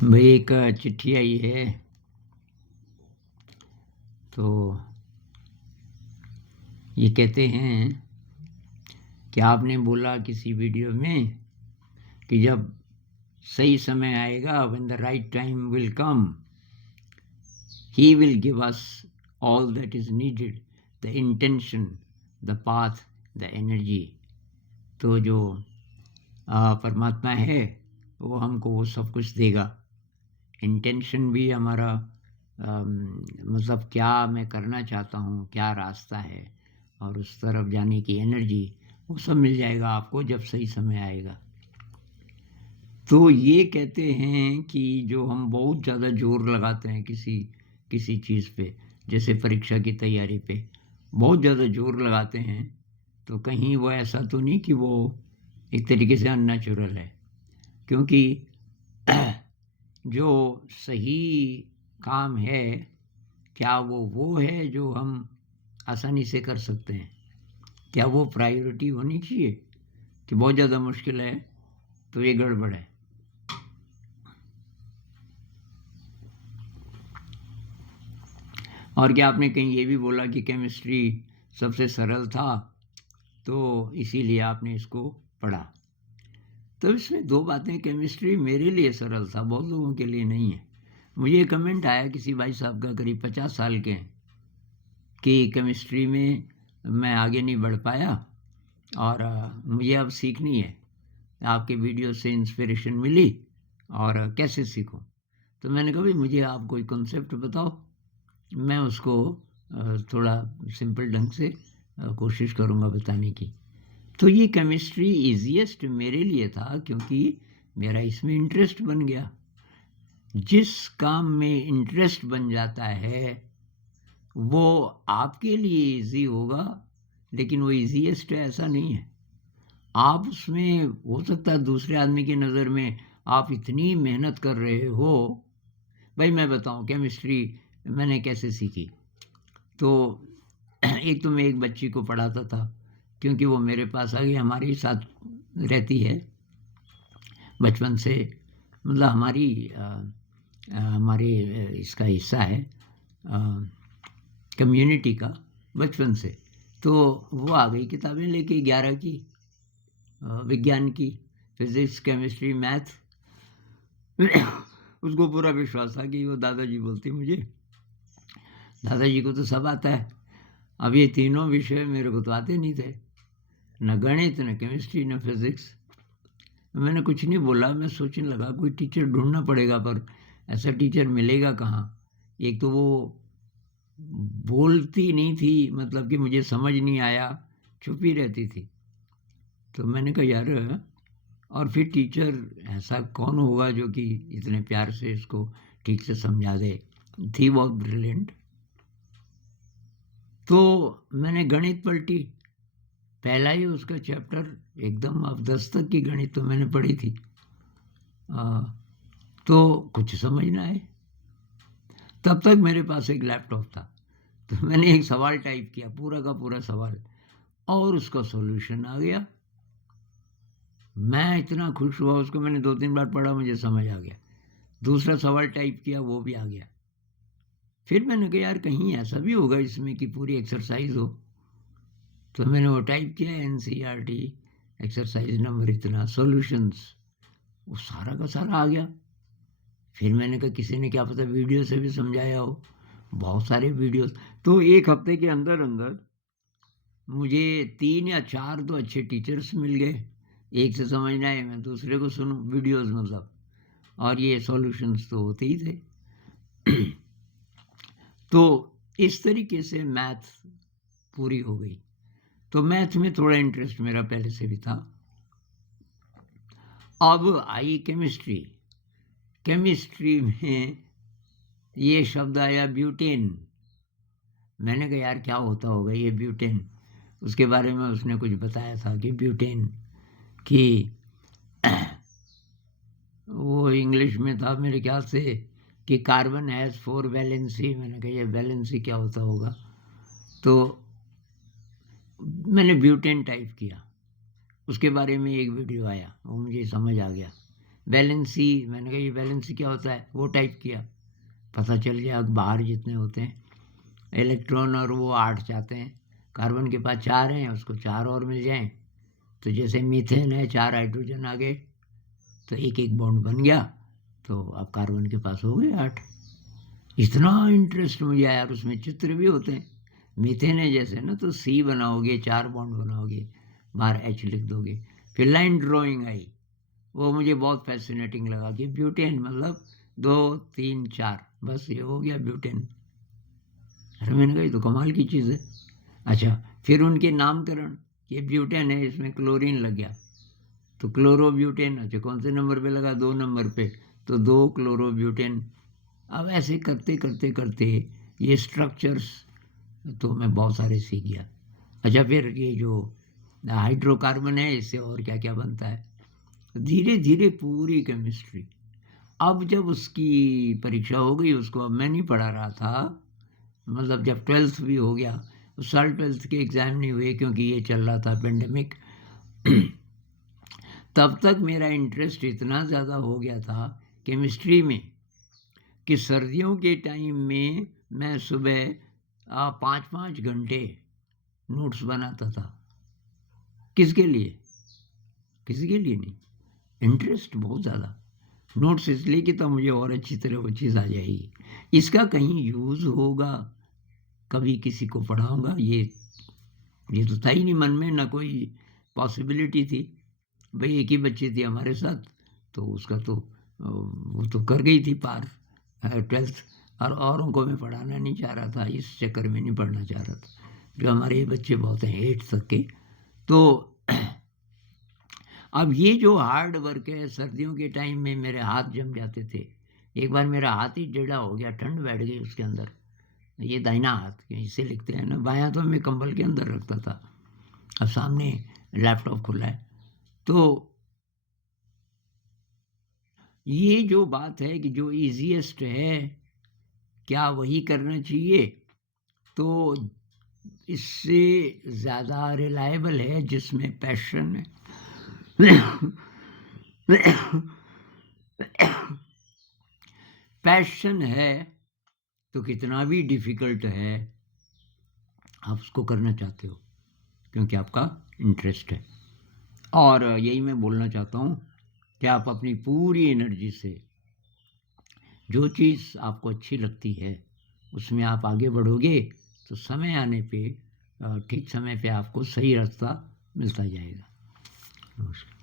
भाई एक चिट्ठी आई है। तो ये कहते हैं कि आपने बोला किसी वीडियो में कि जब सही समय आएगा, when the right time will come, he will give us all that is needed, the intention, the path, the energy. तो जो परमात्मा है वो हमको वो सब कुछ देगा। इंटेंशन भी हमारा मतलब क्या मैं करना चाहता हूँ, क्या रास्ता है, और उस तरफ जाने की एनर्जी, वो सब मिल जाएगा आपको जब सही समय आएगा। तो ये कहते हैं कि जो हम बहुत ज़्यादा जोर लगाते हैं किसी किसी चीज़ पे, जैसे परीक्षा की तैयारी पे बहुत ज़्यादा जोर लगाते हैं, तो कहीं वो ऐसा तो नहीं कि वो एक तरीके से अननेचुरल है। क्योंकि जो सही काम है, क्या वो है जो हम आसानी से कर सकते हैं? क्या वो प्रायोरिटी होनी चाहिए कि बहुत ज़्यादा मुश्किल है तो ये गड़बड़ है? और क्या आपने कहीं ये भी बोला कि केमिस्ट्री सबसे सरल था, तो इसीलिए आपने इसको पढ़ा? तो इसमें दो बातें, केमिस्ट्री मेरे लिए सरल था, बहुत लोगों के लिए नहीं है। मुझे कमेंट आया किसी भाई साहब का, करीब 50 साल के हैं, कि केमिस्ट्री में मैं आगे नहीं बढ़ पाया और मुझे अब सीखनी है, आपके वीडियो से इंस्पिरेशन मिली और कैसे सीखूं? तो मैंने कहा भाई मुझे आप कोई कॉन्सेप्ट बताओ, मैं उसको थोड़ा सिंपल ढंग से कोशिश करूंगा बताने की। तो ये केमिस्ट्री इजीएस्ट मेरे लिए था क्योंकि मेरा इसमें इंटरेस्ट बन गया। जिस काम में इंटरेस्ट बन जाता है वो आपके लिए इजी होगा, लेकिन वो इजीएस्ट है ऐसा नहीं है। आप उसमें हो सकता है दूसरे आदमी की नज़र में आप इतनी मेहनत कर रहे हो। भाई मैं बताऊं केमिस्ट्री मैंने कैसे सीखी। तो एक तो मैं एक बच्ची को पढ़ाता था, क्योंकि वो मेरे पास आ गई, हमारे ही साथ रहती है बचपन से, मतलब हमारे इसका हिस्सा है, कम्युनिटी का, बचपन से। तो वो आ गई किताबें लेके 11 की, विज्ञान की, फिजिक्स, केमिस्ट्री, मैथ। उसको पूरा विश्वास था कि वो दादाजी बोलती मुझे, दादाजी को तो सब आता है। अब ये तीनों विषय मेरे को तो आते नहीं थे, न गणित, न केमिस्ट्री, न फिजिक्स। मैंने कुछ नहीं बोला, मैं सोचने लगा कोई टीचर ढूंढना पड़ेगा, पर ऐसा टीचर मिलेगा कहाँ? एक तो वो बोलती नहीं थी, मतलब कि मुझे समझ नहीं आया, चुप ही रहती थी। तो मैंने कहा यार, और फिर टीचर ऐसा कौन होगा जो कि इतने प्यार से इसको ठीक से समझा दे? थी बहुत ब्रिलियंट। तो मैंने गणित पलटी, पहला ही उसका चैप्टर एकदम, अब 10 तक की गणित तो मैंने पढ़ी थी। तो कुछ समझ ना आए। तब तक मेरे पास एक लैपटॉप था, तो मैंने एक सवाल टाइप किया, पूरा का पूरा सवाल, और उसका सॉल्यूशन आ गया। मैं इतना खुश हुआ, उसको मैंने 2-3 बार पढ़ा, मुझे समझ आ गया। दूसरा सवाल टाइप किया, वो भी आ गया। फिर मैंने कहा यार कहीं ऐसा भी होगा इसमें कि पूरी एक्सरसाइज हो। तो मैंने वो टाइप किया, NCERT एक्सरसाइज नंबर इतना, सॉल्यूशंस, वो सारा का सारा आ गया। फिर मैंने कहा किसी ने क्या पता वीडियो से भी समझाया हो, बहुत सारे वीडियोस। तो एक हफ्ते के अंदर अंदर मुझे 3 या 4 तो अच्छे टीचर्स मिल गए। एक से समझ ना आए मैं दूसरे को सुनूं वीडियोस, मतलब, और ये सॉल्यूशंस तो होते ही थे। तो इस तरीके से मैथ पूरी हो गई। तो मैथ में थोड़ा इंटरेस्ट मेरा पहले से भी था। अब आई केमिस्ट्री। केमिस्ट्री में ये शब्द आया ब्यूटेन। मैंने कहा यार क्या होता होगा ये ब्यूटेन? उसके बारे में उसने कुछ बताया था कि ब्यूटेन कि वो इंग्लिश में था मेरे ख्याल से कि कार्बन हैज़ 4 वैलेंसी। मैंने कहा ये वैलेंसी क्या होता होगा? तो मैंने ब्यूटेन टाइप किया, उसके बारे में एक वीडियो आया, वो मुझे समझ आ गया। वैलेंसी, मैंने कहा ये वैलेंसी क्या होता है, वो टाइप किया, पता चल गया बाहर जितने होते हैं इलेक्ट्रॉन और वो 8 चाहते हैं, कार्बन के पास 4 हैं, उसको 4 और मिल जाएं, तो जैसे मीथेन है 4 हाइड्रोजन आ गए, तो एक एक बॉन्ड बन गया, तो अब कार्बन के पास हो गए 8। इतना इंटरेस्ट मुझे आया, और उसमें चित्र भी होते हैं। मीथेन है जैसे ना, तो सी बनाओगे, 4 बॉन्ड बनाओगे, बाहर एच लिख दोगे, फिर लाइन ड्राइंग आई, वो मुझे बहुत फैसिनेटिंग लगा कि ब्यूटेन मतलब 2 3 4, बस ये हो गया ब्यूटेन। अरे मैंने कहा ये तो कमाल की चीज़ है। अच्छा, फिर उनके नामकरण, ये ब्यूटेन है, इसमें क्लोरीन लग गया, तो क्लोरोब्यूटेन। अच्छा, कौन से नंबर पे लगा, 2 नंबर पे, तो 2 क्लोरोब्यूटेन। अब ऐसे करते करते करते ये स्ट्रक्चर्स तो मैं बहुत सारे सीख गया। अच्छा, फिर ये जो हाइड्रोकार्बन है, इससे और क्या क्या बनता है, धीरे धीरे पूरी केमिस्ट्री। अब जब उसकी परीक्षा हो गई, उसको अब मैं नहीं पढ़ा रहा था, मतलब जब 12th भी हो गया, उस साल 12th के एग्ज़ाम नहीं हुए क्योंकि ये चल रहा था पेंडेमिक। तब तक मेरा इंटरेस्ट इतना ज़्यादा हो गया था केमिस्ट्री में कि सर्दियों के टाइम में मैं सुबह 5-5 घंटे नोट्स बनाता था। किसके लिए? किसी के लिए नहीं, इंटरेस्ट बहुत ज़्यादा। नोट्स इसलिए कि तब मुझे और अच्छी तरह वो चीज़ आ जाएगी, इसका कहीं यूज़ होगा, कभी किसी को पढ़ाऊँगा, ये तो था ही नहीं मन में, ना कोई पॉसिबिलिटी थी। भाई एक ही बच्ची थी हमारे साथ, तो उसका तो वो तो कर गई थी पार 12th, और औरों को मैं पढ़ाना नहीं चाह रहा था, इस चक्कर में नहीं पढ़ना चाह रहा था। जो हमारे बच्चे बहुत हैं 8th तक के, तो अब ये जो हार्ड वर्क है, सर्दियों के टाइम में मेरे हाथ जम जाते थे। एक बार मेरा हाथ ही टेढ़ा हो गया, ठंड बैठ गई उसके अंदर, ये दाहिना हाथ इसे लिखते हैं ना, बायां तो मैं कंबल के अंदर रखता था, अब सामने लैपटॉप खुला है। तो ये जो बात है कि जो इजीएस्ट है क्या वही करना चाहिए, तो इससे ज़्यादा रिलायबल है जिसमें पैशन है। पैशन है तो कितना भी डिफ़िकल्ट है आप उसको करना चाहते हो, क्योंकि आपका इंटरेस्ट है। और यही मैं बोलना चाहता हूँ कि आप अपनी पूरी एनर्जी से जो चीज़ आपको अच्छी लगती है उसमें आप आगे बढ़ोगे, तो समय आने पे ठीक समय पे आपको सही रास्ता मिलता जाएगा। नमस्कार।